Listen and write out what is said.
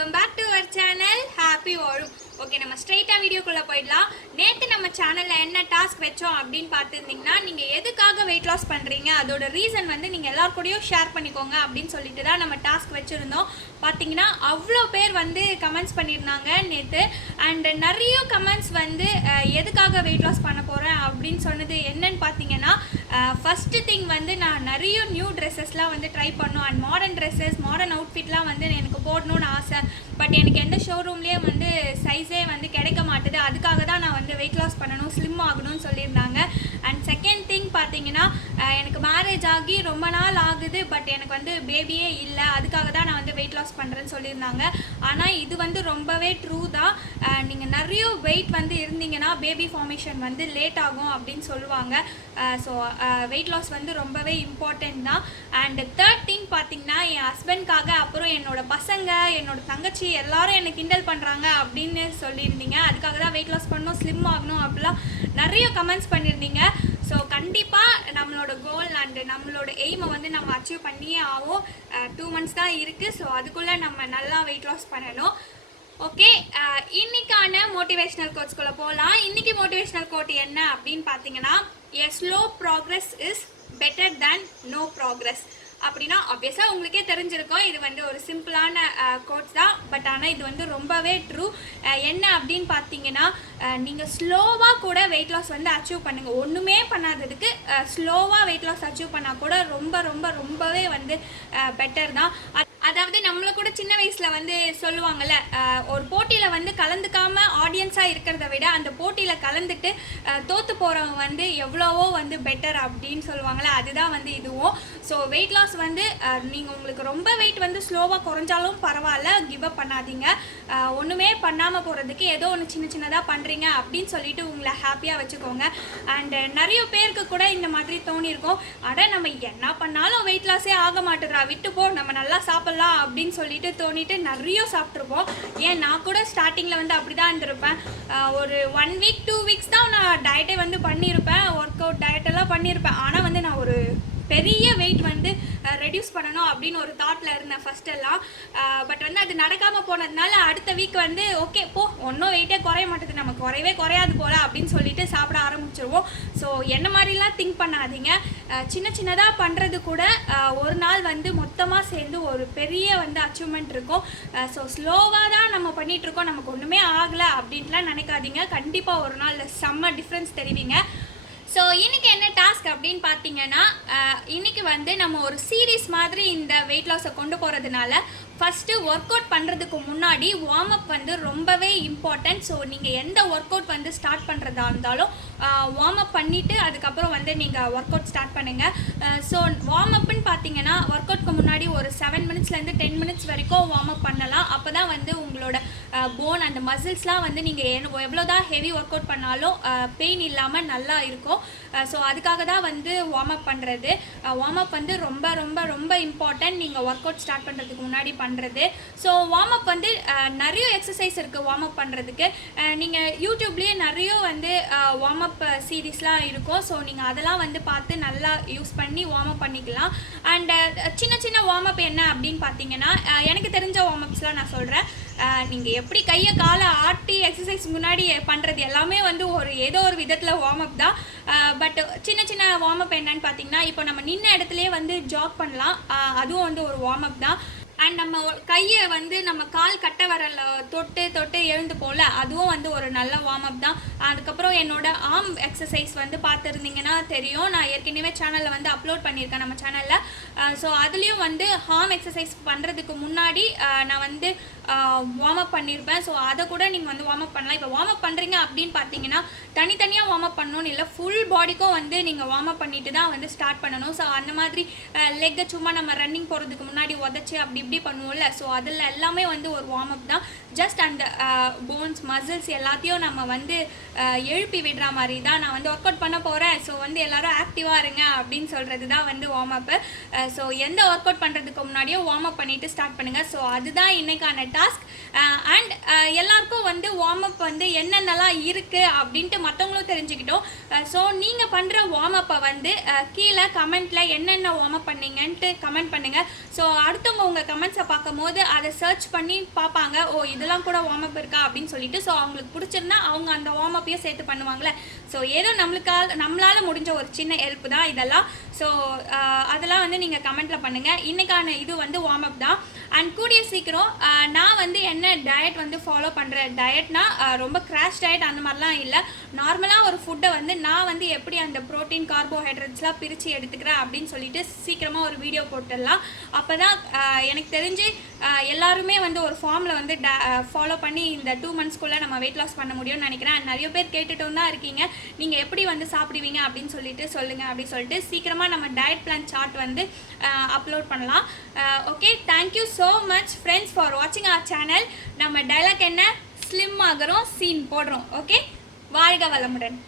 Welcome back to our channel happy வாழும். Okay, நம்ம ஸ்ட்ரைட்டாக வீடியோக்குள்ளே போயிடலாம். நேற்று நம்ம சேனலில் என்ன டாஸ்க் வச்சோம் அப்படின்னு பார்த்துருந்தீங்கன்னா, நீங்கள் எதுக்காக வெயிட் லாஸ் பண்ணுறீங்க, அதோட ரீசன் வந்து நீங்கள் எல்லாருக்கூடையும் ஷேர் பண்ணிக்கோங்க அப்படின்னு சொல்லிட்டு தான் நம்ம டாஸ்க் வச்சுருந்தோம். பார்த்தீங்கன்னா அவ்வளோ பேர் வந்து கமெண்ட்ஸ் பண்ணியிருந்தாங்க நேற்று. அண்ட் நிறைய கமெண்ட்ஸ் வந்து எதுக்காக வெயிட் லாஸ் பண்ண போகிறேன் அப்படின்னு சொன்னது என்னன்னு பார்த்தீங்கன்னா, ஃபஸ்ட்டு திங் வந்து நான் நிறைய நியூ ட்ரெஸ்ஸஸ்லாம் வந்து ட்ரை பண்ணோம். அண்ட் மாடர்ன் ட்ரெஸ்ஸஸ், மாடர்ன் அவுட்ஃபிட்லாம் வந்து எனக்கு போடணும்னு ஆசை. பட் எனக்கு எந்த ஷோரூம்லேயே வந்து சைஸே வந்து கிடைக்க மாட்டுது. அதுக்காக தான் நான் வந்து வெயிட் லாஸ் பண்ணணும், ஸ்லிம் ஆகணும்னு சொல்லியிருந்தாங்க. அண்ட் செகண்ட் திங் பார்த்தீங்கன்னா, எனக்கு மேரேஜ் ஆகி ரொம்ப நாள் ஆகுது, பட் எனக்கு வந்து பேபியே இல்லை. அதுக்காக தான் நான் வந்து வெயிட் லாஸ் பண்ணுறேன்னு சொல்லியிருந்தாங்க. ஆனால் இது வந்து ரொம்பவே ட்ரூ தான். நீங்கள் நிறைய வெயிட் வந்து இருந்தீங்கன்னா பேபி ஃபார்மேஷன் வந்து லேட் ஆகும் அப்படின்னு சொல்லுவாங்க. ஸோ வெயிட் லாஸ் வந்து ரொம்பவே இம்பார்ட்டண்ட் தான். அண்ட் தேர்ட் திங் பார்த்தீங்கன்னா, என் ஹஸ்பண்ட்காக, அப்புறம் என்னோட பசங்க, என்னோட தங்கச்சி எல்லாரும் என்னை கிண்டல் பண்ணுறாங்க அப்படின்னு சொல்லியிருந்தீங்க. அதுக்காக தான் வெயிட் லாஸ் பண்ணணும், ஸ்லிம் ஆகணும் அப்படிலாம் நிறைய கமெண்ட்ஸ் பண்ணியிருந்தீங்க. ஸோ கண்டிப்பாக நம்மளோட கோல் அண்டு நம்மளோட எய்மை வந்து நம்ம அச்சீவ் பண்ணியே ஆகும். 2 months தான் இருக்குது. ஸோ அதுக்குள்ளே நம்ம நல்லா வெயிட் லாஸ் பண்ணணும். ஓகே, இன்னைக்கான மோட்டிவேஷ்னல் கோட்ஸ்குள்ளே போகலாம். இன்றைக்கி மோட்டிவேஷ்னல் கோட் என்ன அப்படின்னு பார்த்தீங்கன்னா, a slow progress is better than no progress. அப்படின்னா ஆப்வியஸாக உங்களுக்கே தெரிஞ்சிருக்கும், இது வந்து ஒரு சிம்பிளான கோட்ஸ் தான். பட் ஆனால் இது வந்து ரொம்பவே ட்ரூ. என்ன அப்படின்னு பார்த்தீங்கன்னா, நீங்கள் ஸ்லோவாக கூட வெயிட் லாஸ் வந்து அச்சீவ் பண்ணுங்கள். ஒன்றுமே பண்ணாததுக்கு ஸ்லோவாக வெயிட் லாஸ் அச்சீவ் பண்ணால் கூட ரொம்பவே வந்து பெட்டர் தான். அதாவது நம்மளை கூட சின்ன வயசில் வந்து சொல்லுவாங்கள்ல, ஒரு போட்டியில் வந்து கலந்துக்காமல் ஆடியன்ஸாக இருக்கிறத விட அந்த போட்டியில் கலந்துட்டு தோற்று போகிறவங்க வந்து எவ்வளவோ வந்து பெட்டர் அப்படின்னு சொல்லுவாங்கள்ல, அதுதான் வந்து இதுவும். ஸோ வெயிட் லாஸ் வந்து நீங்கள் உங்களுக்கு ரொம்ப வெயிட் வந்து ஸ்லோவாக குறைஞ்சாலும் பரவாயில்ல, கிவ் அப் பண்ணாதீங்க. ஒன்றுமே பண்ணாமல் போகிறதுக்கு ஏதோ ஒன்று சின்னதாக பண்ணுறீங்க அப்படின்னு சொல்லிட்டு உங்களை ஹாப்பியாக வச்சுக்கோங்க. அண்டு நிறைய பேருக்கு கூட இந்த மாதிரி தோணியிருக்கோம், அட நம்ம என்ன பண்ணாலும் வெயிட் லாஸே ஆக மாட்டேறா, விட்டுப்போ, நம்ம நல்லா சாப்பிட்லாம் அப்படின்னு சொல்லிட்டு தோணிட்டு நிறைய சாப்பிட்ருப்போம். ஏன் நான் கூட ஸ்டார்டிங்கில் வந்து அப்படி தான் இருந்திருப்பேன். ஒரு 1 week 2 weeks தான் நான் டயட்டே வந்து பண்ணியிருப்பேன், ஒர்க் அவுட் டயட்டெல்லாம் பண்ணியிருப்பேன். ஆனால் வந்து நான் ஒரு பெரிய வெயிட் வந்து ரெடியூஸ் பண்ணணும் அப்படின்னு ஒரு தாட்டில் இருந்தேன் ஃபஸ்ட்டெல்லாம். பட் வந்து அது நடக்காமல் போனதுனால அடுத்த வீக் வந்து ஓகே போ, ஒன்றும் வெயிட்டே குறைய மாட்டேது, நம்ம குறையாது போல அப்படின்னு சொல்லிட்டு சாப்பிட ஆரம்பிச்சிருவோம். ஸோ என்ன மாதிரிலாம் திங்க் பண்ணாதீங்க. சின்னதாக பண்ணுறது கூட ஒரு நாள் வந்து மொத்தமாக சேர்ந்து ஒரு பெரிய வந்து அச்சீவ்மெண்ட் இருக்கும். ஸோ ஸ்லோவாக தான் நம்ம பண்ணிகிட்ருக்கோம், நமக்கு ஒன்றுமே ஆகலை அப்படின்ட்டுலாம் நினைக்காதீங்க. கண்டிப்பாக ஒரு நாள் செம்ம டிஃப்ரென்ஸ் தெரிவிங்க. ஸோ இன்றைக்கி என்ன டாஸ்க் அப்படின்னு பார்த்தீங்கன்னா, இன்றைக்கி வந்து நம்ம ஒரு சீரீஸ் மாதிரி இந்த வெயிட் லாஸை கொண்டு போகிறதுனால ஃபஸ்ட்டு ஒர்க் அவுட் பண்ணுறதுக்கு முன்னாடி வார்ம் அப் வந்து ரொம்பவே இம்பார்ட்டன்ட். ஸோ நீங்கள் எந்த ஒர்க் அவுட் வந்து ஸ்டார்ட் பண்ணுறதா இருந்தாலும் வார்ம் அப் பண்ணிவிட்டு அதுக்கப்புறம் வந்து நீங்கள் ஒர்க் அவுட் ஸ்டார்ட் பண்ணுங்கள். ஸோ வார்ம் அப்புன்னு பார்த்தீங்கன்னா, ஒர்க் அவுட்க்கு முன்னாடி ஒரு 7 minutesலேருந்து 10 minutes வரைக்கும் வார்ம் அப் பண்ணலாம். அப்போ தான் வந்து உங்களோட போன் அந்த மசில்ஸ்லாம் வந்து நீங்கள் எவ்வளோ தான் ஹெவி ஒர்க் அவுட் பண்ணாலும் பெயின் இல்லாமல் நல்லா இருக்கும். ஸோ அதுக்காக தான் வந்து வார்ம் அப் பண்ணுறது. வார்ம் அப் வந்து ரொம்ப இம்பார்ட்டன்ட் நீங்கள் ஒர்க் அவுட் ஸ்டார்ட் பண்ணுறதுக்கு முன்னாடி பண்ணுறது. ஸோ வார்ம் அப் வந்து நிறைய எக்ஸசைஸ் இருக்குது வார்ம் அப் பண்ணுறதுக்கு. நீங்கள் யூடியூப்லேயே நிறைய வந்து வார்ம் அப் சீரீஸ்லாம் இருக்கும். ஸோ நீங்கள் அதெல்லாம் வந்து பார்த்து நல்லா யூஸ் பண்ணி வார்ம் அப் பண்ணிக்கலாம். அண்ட் சின்ன வார்ம் அப் என்ன அப்படின்னு பார்த்தீங்கன்னா, எனக்கு தெரிஞ்ச வார்ம் அப்ஸ்லாம் நான் சொல்கிறேன். நீங்கள் எப்படி கையை காலை ஆட்டி எக்ஸசைஸ் முன்னாடி பண்ணுறது எல்லாமே வந்து ஏதோ ஒரு விதத்தில் வார்ம் அப் தான். பட் சின்ன வார்ம் அப் என்னன்னு பார்த்தீங்கன்னா, இப்போ நம்ம நின்ன இடத்துலையே வந்து ஜாக் பண்ணலாம், அதுவும் வந்து ஒரு வார்ம் அப் தான். அண்ட் நம்ம கையை வந்து நம்ம கால் கட்டை வரல தொட்டு எழுந்து போல, அதுவும் வந்து ஒரு நல்ல வார்ம் அப் தான். அதுக்கப்புறம் என்னோட ஆர்ம் எக்ஸசைஸ் வந்து பார்த்துருந்தீங்கன்னா தெரியும், நான் ஏற்கனவே சேனலில் வந்து அப்லோட் பண்ணியிருக்கேன் நம்ம சேனலில். ஸோ அதுலேயும் வந்து ஆர்ம் எக்ஸசைஸ் பண்ணுறதுக்கு முன்னாடி நான் வந்து வார்ம் அப் பண்ணியிருப்பேன். ஸோ அதை கூட நீங்கள் வந்து வார்ம் அப் பண்ணலாம். இப்போ வார்ம் அப் பண்ணுறீங்க அப்படின்னு பார்த்தீங்கன்னா, தனித்தனியாக வார்ம் அப் பண்ணணும்னு இல்லை, ஃபுல் பாடிக்கும் வந்து நீங்கள் வார்ம் அப் பண்ணிட்டு தான் வந்து ஸ்டார்ட் பண்ணணும். ஸோ அந்த மாதிரி லெக்கை சும்மா நம்ம ரன்னிங் போகிறதுக்கு முன்னாடி உதச்சி அப்படி இப்படி பண்ணுவோம்ல, ஸோ அதில் எல்லாமே வந்து ஒரு வார்ம் அப் தான். ஜஸ்ட் அந்த போன்ஸ் மசில்ஸ் எல்லாத்தையும் நம்ம வந்து எழுப்பி விடுற மாதிரி தான் நான் வந்து ஒர்க் அவுட் பண்ண போகிறேன். ஸோ வந்து எல்லோரும் ஆக்டிவாக இருங்க அப்படின்னு சொல்கிறது தான் வந்து வார்ம் அப்பு. ஸோ எந்த ஒர்க் அவுட் பண்ணுறதுக்கு முன்னாடியோ வார்ம் அப் பண்ணிவிட்டு ஸ்டார்ட் பண்ணுங்கள். ஸோ அதுதான் இன்றைக்கான டாஸ்க். அண்ட் எல்லாருக்கும் வந்து வார்ம் அப் வந்து என்னென்னலாம் இருக்குது அப்படின்ட்டு மற்றவங்களும் தெரிஞ்சுக்கிட்டோம். ஸோ நீங்கள் பண்ணுற வார்ம் அப்பை வந்து கீழே கமெண்ட்டில் என்னென்ன வார்ம் அப் பண்ணீங்கன்ட்டு கமெண்ட் பண்ணுங்கள். ஸோ அடுத்தவங்க உங்கள் கமெண்ட்ஸை பார்க்கும் போது அதை சர்ச் பண்ணி பார்ப்பாங்க, ஓ இதெல்லாம் கூட வார்ம் அப் இருக்கா அப்படின்னு சொல்லிட்டு. ஸோ அவங்களுக்கு பிடிச்சிருந்தா அவங்க அந்த வார்ம் அப்பையும் சேர்த்து பண்ணுவாங்களே. ஸோ ஏதோ நம்மளால் முடிஞ்ச ஒரு சின்ன ஹெல்ப் தான் இதெல்லாம். ஸோ அதெல்லாம் வந்து நீங்கள் கமெண்ட்டில் பண்ணுங்கள். இன்றைக்கான இது வந்து வார்ம் அப் தான். அண்ட் கூடிய சீக்கிரம் நான் வந்து என்ன டயட் வந்து ஃபாலோ பண்ணுறேன், டயட்னா ரொம்ப கிராஷ் டயட் அந்த மாதிரிலாம் இல்லை, நார்மலாக ஒரு ஃபுட்டை வந்து நான் வந்து எப்படி அந்த ப்ரோட்டீன் கார்போஹைட்ரேட்ஸ்லாம் பிரித்து எடுத்துக்கிறேன் அப்படின்னு சொல்லிட்டு சீக்கிரமாக ஒரு வீடியோ போட்டுடலாம். அப்போ தான் எனக்கு தெரிஞ்சு எல்லாருமே வந்து ஒரு ஃபார்மில் வந்து ஃபாலோ பண்ணி இந்த 2 monthsக்குள்ளே நம்ம வெயிட் லாஸ் பண்ண முடியும்னு நினைக்கிறேன். நிறைய பேர் கேட்டுட்டும் தான் இருக்கீங்க, நீங்கள் எப்படி வந்து சாப்பிடுவீங்க அப்படின்னு சொல்லிட்டு சொல்லுங்கள் அப்படின்னு சொல்லிட்டு. சீக்கிரமாக நம்ம டயட் பிளான் சார்ட் வந்து அப்லோட் பண்ணலாம். Okay, thank you so much friends for வாட்சிங் அவர் சேனல். நம்ம டைலாக் என்ன, ஸ்லிம் ஆகிறோம், சீன் போடுறோம். ஓகே, வாழ்க வளமுடன்.